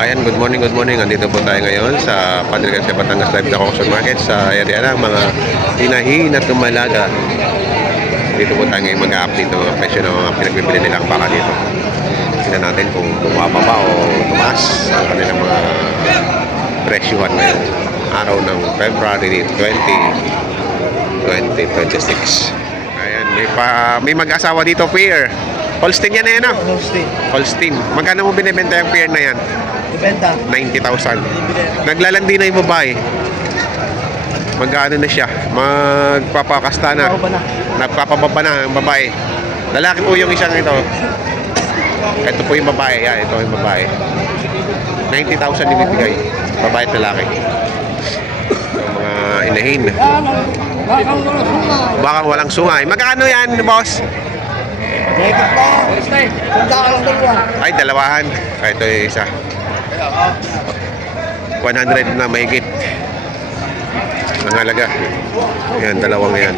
Ayan, good morning, good morning. Andito po tayo ngayon sa Padre Garcia Batangas Live na Auction Market sa area ng mga inahin at tumalaga. Dito po tayo ngayon mag-update ng mga presyo ng mga pinagbibili nilang baka dito. Tignan natin kung bumaba ba o tumaas ang kanilang mga presyuhan ngayong araw ng February 20, 2026. Ayan, may mag-asawa dito, pair. Holstein yan eh, no? Holstein. Holstein. Magkano mo binibenta yung pair na yan? Dependa. 90,000. Naglalandi na yung babae. Magkano na siya? Magpapakasta na. Nagpapababa na yung babae. Lalaki po yung isang ito. Ito po yung babae. Yan, ito yung babae. 90,000 ibibigay. Babae at lalaki. Mga inahin. Bakang walang sungay. Magkano yan, boss? Ay, dalawahan. Ito yung isa. 100 na mahigit ang halaga. Yan, dalawang yan.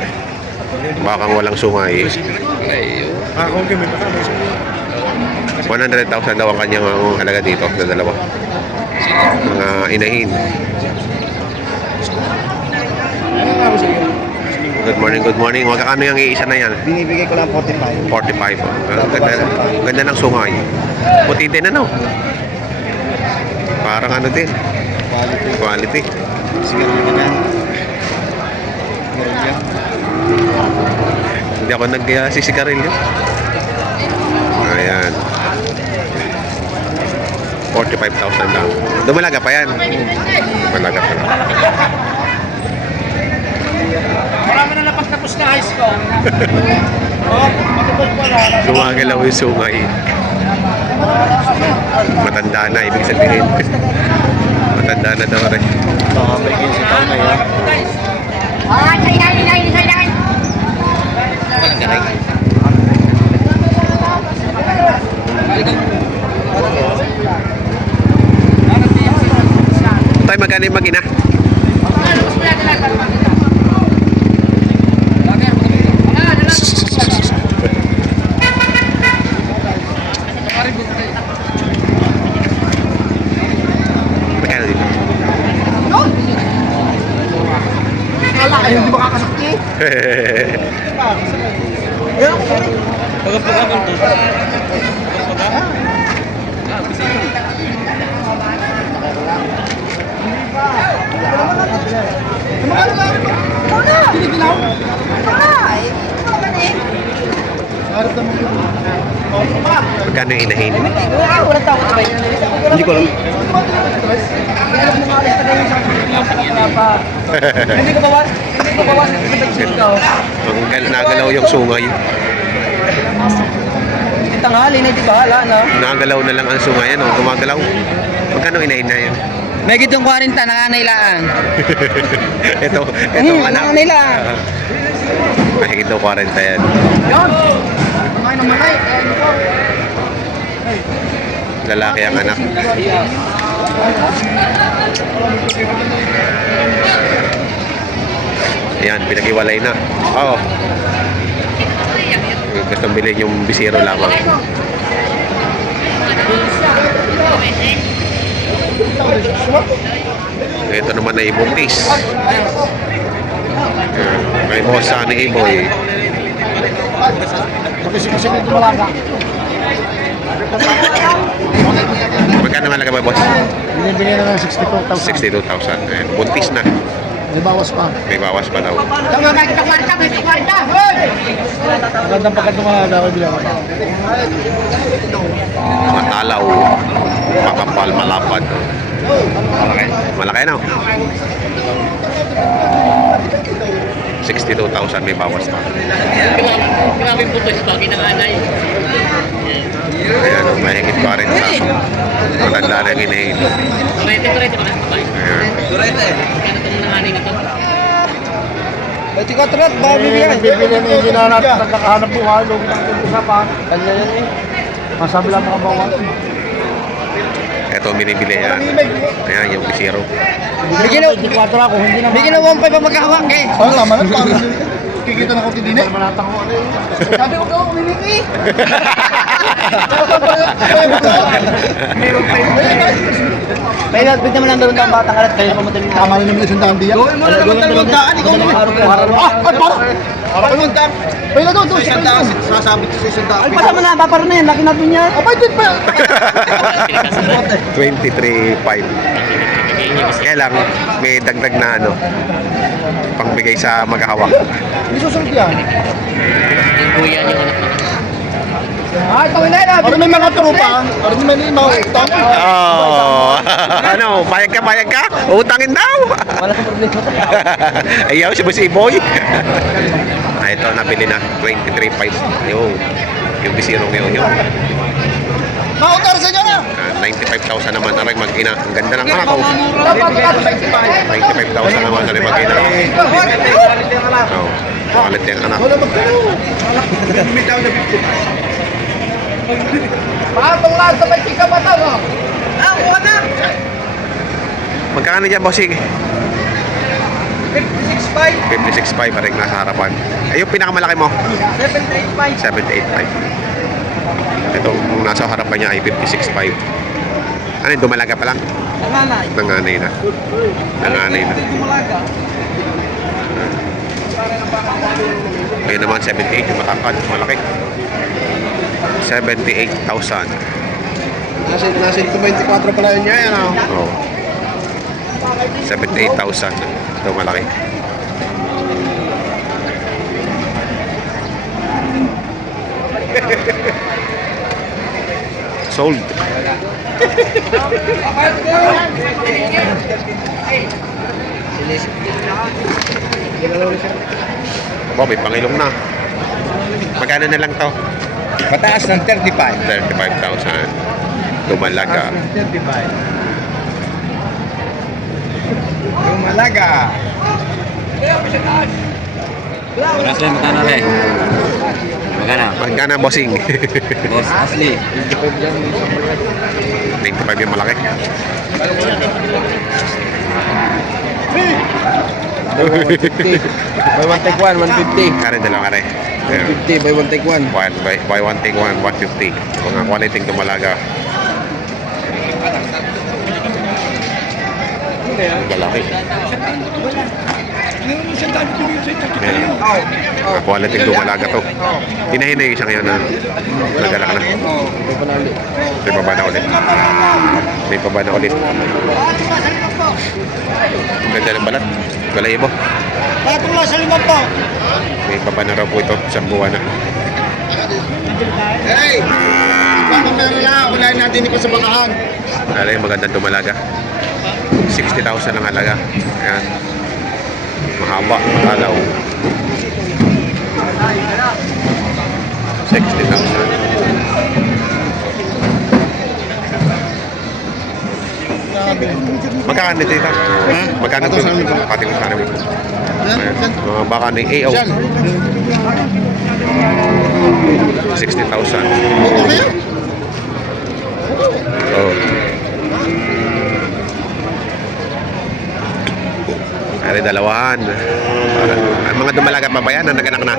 Bakang walang sungay. 100,000 daw ang kanyang halaga dito sa dalawa. Mga inahin. Good morning, good morning. Magkakano yung iisa na yan? Binibigay ko lang 45. 45. Ganda ng sungay. Puti din ano? Parang ano din? Quality. Sige naman yan. Hindi ako nagsisigarilyo. Ayan. 45,000 lang. Dumalaga pa yan. Malaga pa lang. Marami na napagtapos na high school. Gumagalaw yung sungay. Matanda na, ibig sabihin. Matanda na daw rin. Baka may 15 taon na yan. Walang garay. Tayo magkano yung mag-ina? Magkano dito? Ay, hindi makakasakti. Pagkapagamon to. Magkano yung inahin? Hindi ko alam. Hindi ko bawas. Hindi ko bawas. Ang nagalaw yung sungay. Tanghali na, di ba? Hala na. Nagalaw na lang ang sungay. Ano? Gumagalaw. Magkano inahin na yan? May gitong 40 nakanailaan. ito anak. Nakanailaan. Mahigit daw 40 yan. Yan. Kumain ng malay. Lalaki ang anak. Yan, pinag-iwalay na. Oo. Gusto bilhin yung bisiro lamang. Ito naman ay buntis. May bosa ni Iboy. Makisip-isip ito malaga. Magkano nga lang ba, boss? Binibigay na ng 62,000. 62,000. Ayan, buntis na. May bawas pa. May bawas pa daw. Tama ka, kita kwarta, may kwarta. Magandang pagkatong mga gawin bilang. Mga talaw. Makapal, malapad. Malaki. Malaki na. 62,000 may bawas pa. Grabe po ito sa bagay ng anay. Ayan, mahigit 40. Matanda na yung inahin. Turete ba? Ayan. Turete. Kaya itong nanganay nito. Ito ka trot, baka bibigyan. Bibigyan na yung ginanap, nagkakahanap buhay, loob ng usapan. Kanya yan eh. Masabi lang mga bawang. Ito binibili yan. Ayan, yung bisiro. Bigyan na 24 ako, hindi na. Bigyan na 1.5 pa magkahawak eh. Oh, tama na. Kikita na ko din eh. Sabi ko daw, umimik eh. May nagbigyan naman ang dalawang taong batang alat, kayo pumunta rin. Tama na naman isang daan diyan. Gawin mo na naman dalawang daan, ikaw naman. Ay, para! Dalawang daan. May na doon, doon. Isang daan, sasabit sa isang daan. Ay, pasama na, paparo na yan, laki natin yan. Abay, doon pa. 23.5. Kaya lang, may dagdag na ano, pangbigay sa maghahawak. Hindi susunod yan. Kuya niyo anak. Ay, tawin na yan. Para may mga tropa, para may mga utang. Oh, ano, payag ka? Utangin daw. Wala sa problema. Ayaw, si Boy. Ito, nabili na. 23.5. Yung bisirong yun. Mautar sa inyo na. 95,000 naman na rin mag-ina. Ang ganda ng anak ko. Dapat 95,000 naman na rin mag-ina. Oh, quality ang anak. wala magkano. Patong lang sa may chika bata mo. Ah, kuha na. Magkano dyan, bossing? 56.5. 56.5 pa rin nasa harapan. Ay, yung pinakamalaki mo? 7.85. 78.5. Itong nasa harapan niya ay 56.5. Ano yun, dumalaga pa lang? Nanganay. Nanganay na. Nanganay na. Malaga. Ayun naman, 78 yung matangkad. Malaki. 78,000. Nasa 24 pala yun yan. Oh. 78,000. Ito malaki. Sold. Bo, may pangilong na. Magkano na lang to? Mataas ng 35. 35,000. Dumalaga. 35. Yung malaga. Asli, magkano rin? Magkano? Magkano, bossing? Boss Asli. 95 yung malaki. Buy one take one, 150. Kare, dalawa kare. 150, buy one take one. Buy one, take one, 150. Mga quality dumalaga. Lalaki. Ayan. Mga quality dumalaga to. Hinahin na yung isang yun na nagalak na. May baba na ulit. May baba na ulit. Ang ganda ng balat. Balahibo. Patong lang sa limang po. May baba na raw po ito. Isang buwan na. Hey! Bakit meron lang? Unahin natin pa sa bakahan. Alay, magandang dumalaga. 60,000 ang halaga. Ayan. Mahaba, matalaw. 60,000. Magkano dito? Magkano Pating sa amin. Pating sa amin. Yan, yan. Baka ni AO. Yan. 60,000. Okay yan. Oh. Ari dalawahan. Ang mga dumalaga pa ba yan? Ang naganak na?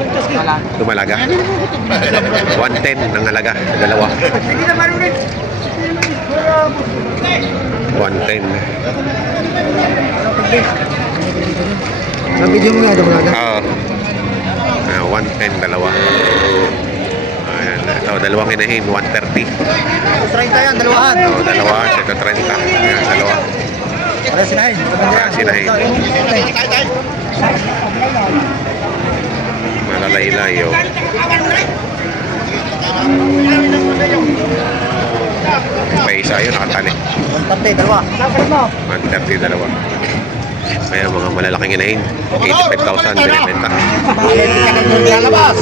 Dumalaga. 110 ang halaga. Dalawa. Sige na, marunit. 110. Sa video mo nga, dumalaga. Oo. 110 dalawa. Ayan. Ito, dalawang hinahin. 130. 30 yan, dalawahan. Oo, dalawa. Ito 30. Ayan, dalawa. Para sinahin. Kaya sinahin. Malalaylay. Oh. May isa yun, nakatali. 130, dalawa. 130 dalawa. Kaya mga malalaking hinahin. 85,000 binibenta. Lalabas.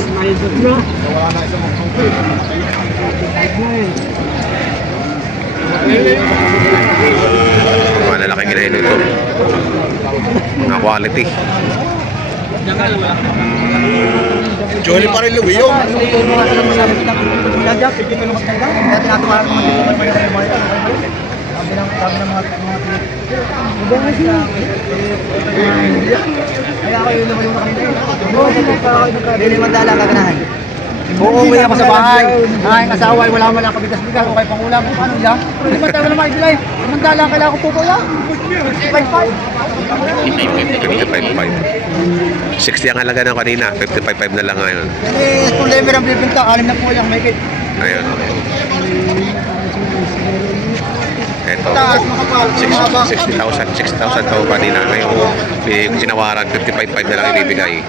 Malalaking hinahin ito. Mga quality. Jolly pa rin Louie yung. Uuwi ako sa bahay. Ay, ang asawa ay wala man lang kabigas-bigas o kay pangulam. Paano yan? Hindi man tayo naman ibigay. Mandala kailangan ko po ko yan. 55.5. 60 ang halaga ng kanina. 55.5 na lang ngayon. Eh, kung lever ang bibinta, alim na po yung may kit. Ayun. Ito. Taas, makapal. 60,000 to kanina. Ngayon, ginawaran 55.5 na lang ibibigay.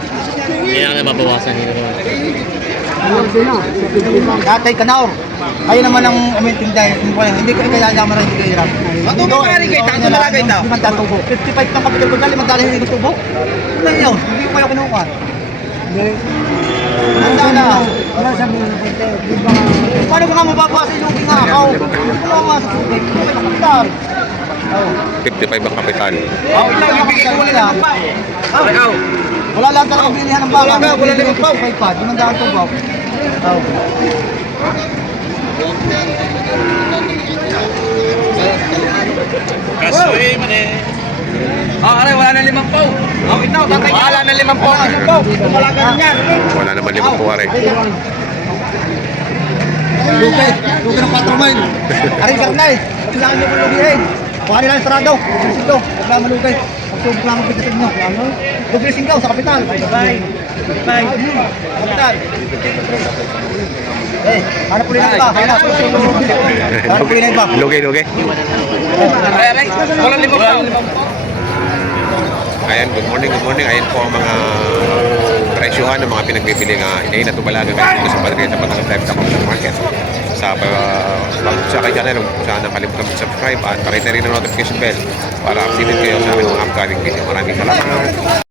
Yan ang nababawasan nila naman. Tatay Kanaor. Kayo naman ang amintinday. Hindi ko kaya naman rin hindi hirap. Matubo ka rin kayo. Tanto na lang kayo. Hindi man tatubo. 55 ng kapital ko dali. Magdala hindi ko tubo. Ano yun? Hindi ko kayo kinukuha. Handa na. Paano ko nga mababa sa ilugi nga? Ako. Ano nga sa tubig? Ano kayo kapital? 55 ang kapital. Ito yung kapital nila. Wala lang talaga bilihan ng baka. Wala lang pao. 55. Dumandaan tubo. Kasoy, mani. Aray, wala na 5 pao. Ito, tatay. Wala na 5 pao. Wala ka rin yan. Wala naman 5 puwari. Luke ng 4 mile. Aring karnay. Kailangan nyo kong lugihin. Kuha nila yung sarado. Ito, huwag lang malugay. Magsubok lang ang pagdating nyo. Lugisin ka sa kapital. Bye. Kapital. Hanap po nila iba. Hanap po nila iba. Lugi. Aray, wala 5 pao. Ayan, good morning. Ayan po ang mga presyuhan ng mga pinagbibili nga inahin at tumalaga kayo dito sa Padre sa Batangas Live sa Commercial Market. Sa kay channel, kung saan nakalimutan mag-subscribe at pakita rin ang notification bell para updated kayo sa aming mga upcoming video. Maraming salamat.